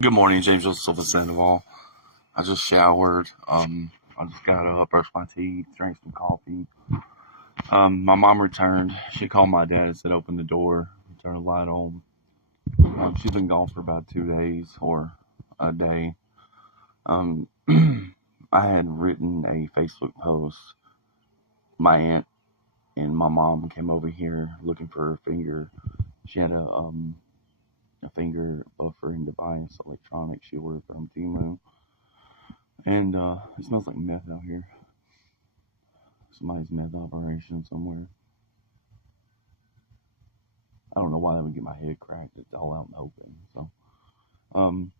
Good morning, James Joseph Sandoval. I just showered. I just got up, brushed my teeth, drank some coffee. My mom returned. She called my dad and said, "Open the door, turn the light on." She's been gone for about 2 days or a day. Um, I had written a Facebook post. My aunt and my mom came over here looking for her finger. She had a finger buffering device, electronic. She ordered from Timu, and it smells like meth out here. Somebody's meth operation somewhere. I don't know why they would get my head cracked. It's all out in the open. So, um,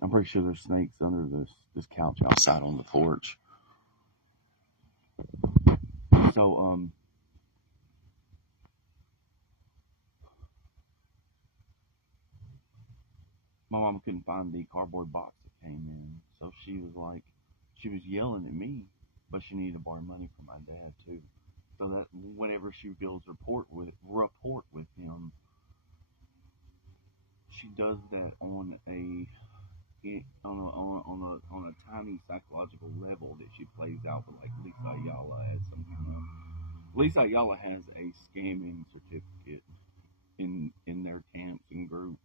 I'm pretty sure there's snakes under this couch outside on the porch. So, my mom couldn't find the cardboard box that came in, so she was yelling at me, but she needed to borrow money from my dad too. So that whenever she builds report with him, she does that on a tiny psychological level that she plays out with, like Lisa Ayala has some kind of Lisa Ayala has a scamming certificate in their camps and groups,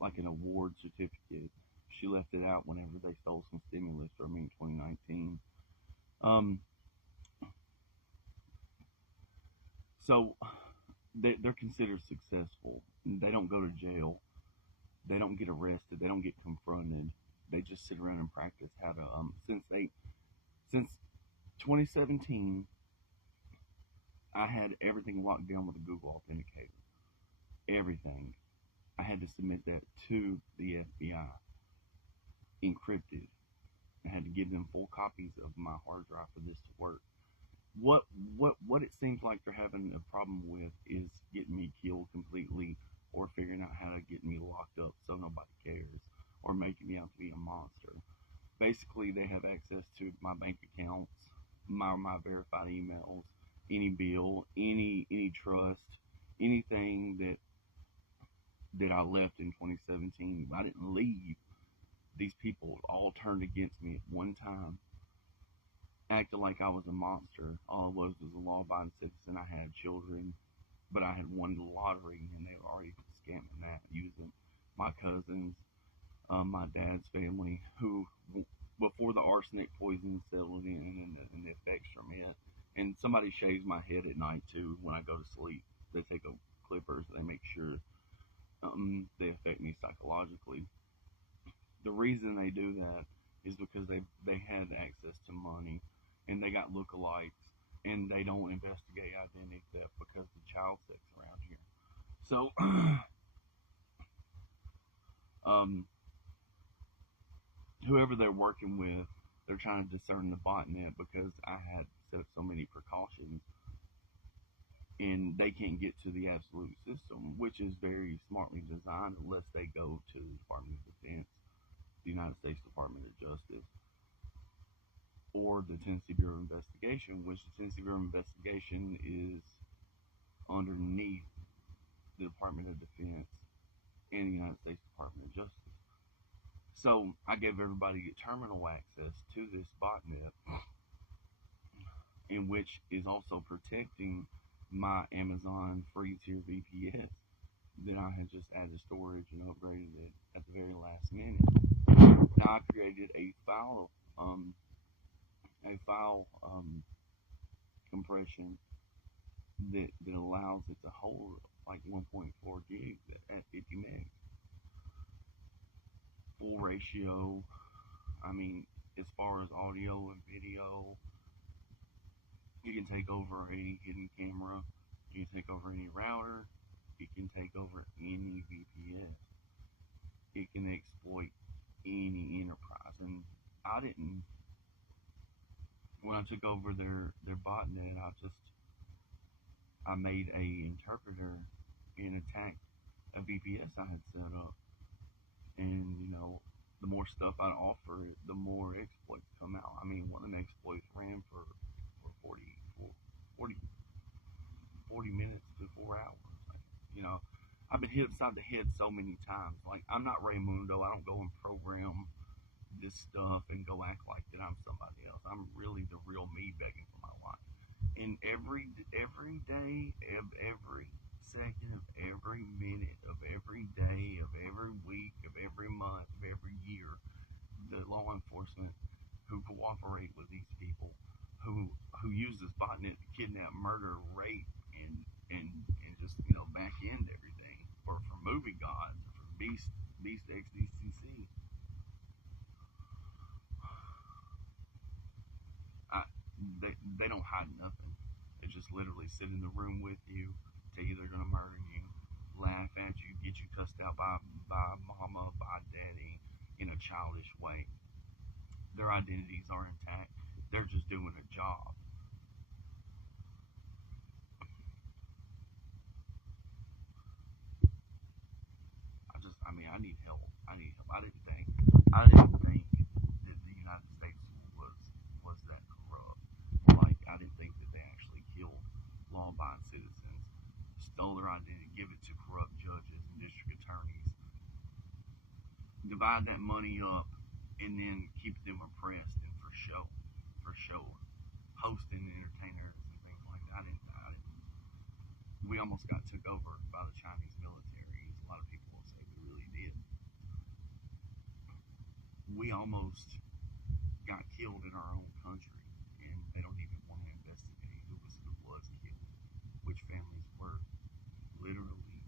like an award certificate. She left it out whenever they stole some stimulus from me in 2019. Um, so they're considered successful. They don't go to jail. They don't get arrested. They don't get confronted. They just sit around and practice how to since 2017, I had everything locked down with a Google Authenticator. Everything. I had to submit that to the FBI, encrypted. I had to give them full copies of my hard drive for this to work. What what it seems like they're having a problem with is getting me killed completely, or figuring out how to get me locked up so nobody cares, or making me out to be a monster. Basically, they have access to my bank accounts, my verified emails, any bill, any trust, anything that I left in 2017. I didn't leave. These people all turned against me at one time, acted like I was a monster. All I was a law-abiding citizen. I had children, but I had won the lottery, and they were already scamming that using my cousins, my dad's family, who before the arsenic poison settled in and the effects from it. And somebody shaves my head at night too when I go to sleep. They take a clippers. They make sure they affect me psychologically. The reason they do that is because they had access to money, and they got lookalikes, and they don't investigate identity theft because of child sex around here. So, um, whoever they're working with, they're trying to discern the botnet because I had set up so many precautions, and they can't get to the absolute system, which is very smartly designed unless they go to the Department of Defense, the United States Department of Justice, or the Tennessee Bureau of Investigation, which the Tennessee Bureau of Investigation is underneath the Department of Defense and the United States Department of Justice. So I gave everybody terminal access to this botnet, in which is also protecting my Amazon free tier VPS that I had just added storage and upgraded it at the very last minute. Now I created um, a file compression that allows it to hold like 1.4 gigs at 50 megs. Full ratio. I mean, as far as audio and video, you can take over any hidden camera. You can take over any router. It can take over any VPS. It can exploit any enterprise. And I didn't. When I took over their botnet, I made a interpreter and attacked a VPS I had set up. And the more stuff I offer, the more exploits come out. I mean, one of the exploits ran for 40 minutes to 4 hours. Like, you know, I've been hit upside the head so many times. Like, I'm not Raymundo. I don't go and program this stuff and go act like that I'm somebody else. I'm really the real me begging for my life. And every day, every second of every minute of every day of every week of every month of every year, the law enforcement who cooperate with these people, who use this botnet to kidnap, murder, rape, and just back end everything for movie gods, for Beast XDCC. I, they don't hide nothing. They just literally sit in the room with you, tell you they're gonna murder you, laugh at you, get you cussed out by mama, by daddy, in a childish way. Their identities are intact. They're just doing a job. I mean, I need help. I need help. I didn't think that the United States was that corrupt. Like, I didn't think that they actually killed law-abiding citizens, stole their identity, give it to corrupt judges and district attorneys, divide that money up, and then keep them oppressed and for show, hosting entertainers and things like that. We almost got took over by the Chinese military. As a lot of people will say we really did. We almost got killed in our own country, and they don't even want to investigate who was killed, which families were literally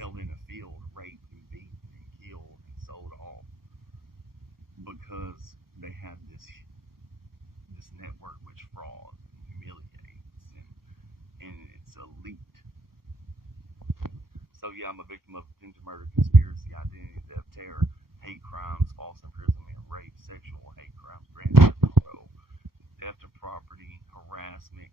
held in a field, raped and beaten and killed and sold off because they have this network which frauds and humiliates and it's elite. So yeah, I'm a victim of attempted murder, conspiracy, identity theft, terror, hate crimes, false imprisonment, rape, sexual hate crimes, grand theft auto, theft of property, harassment,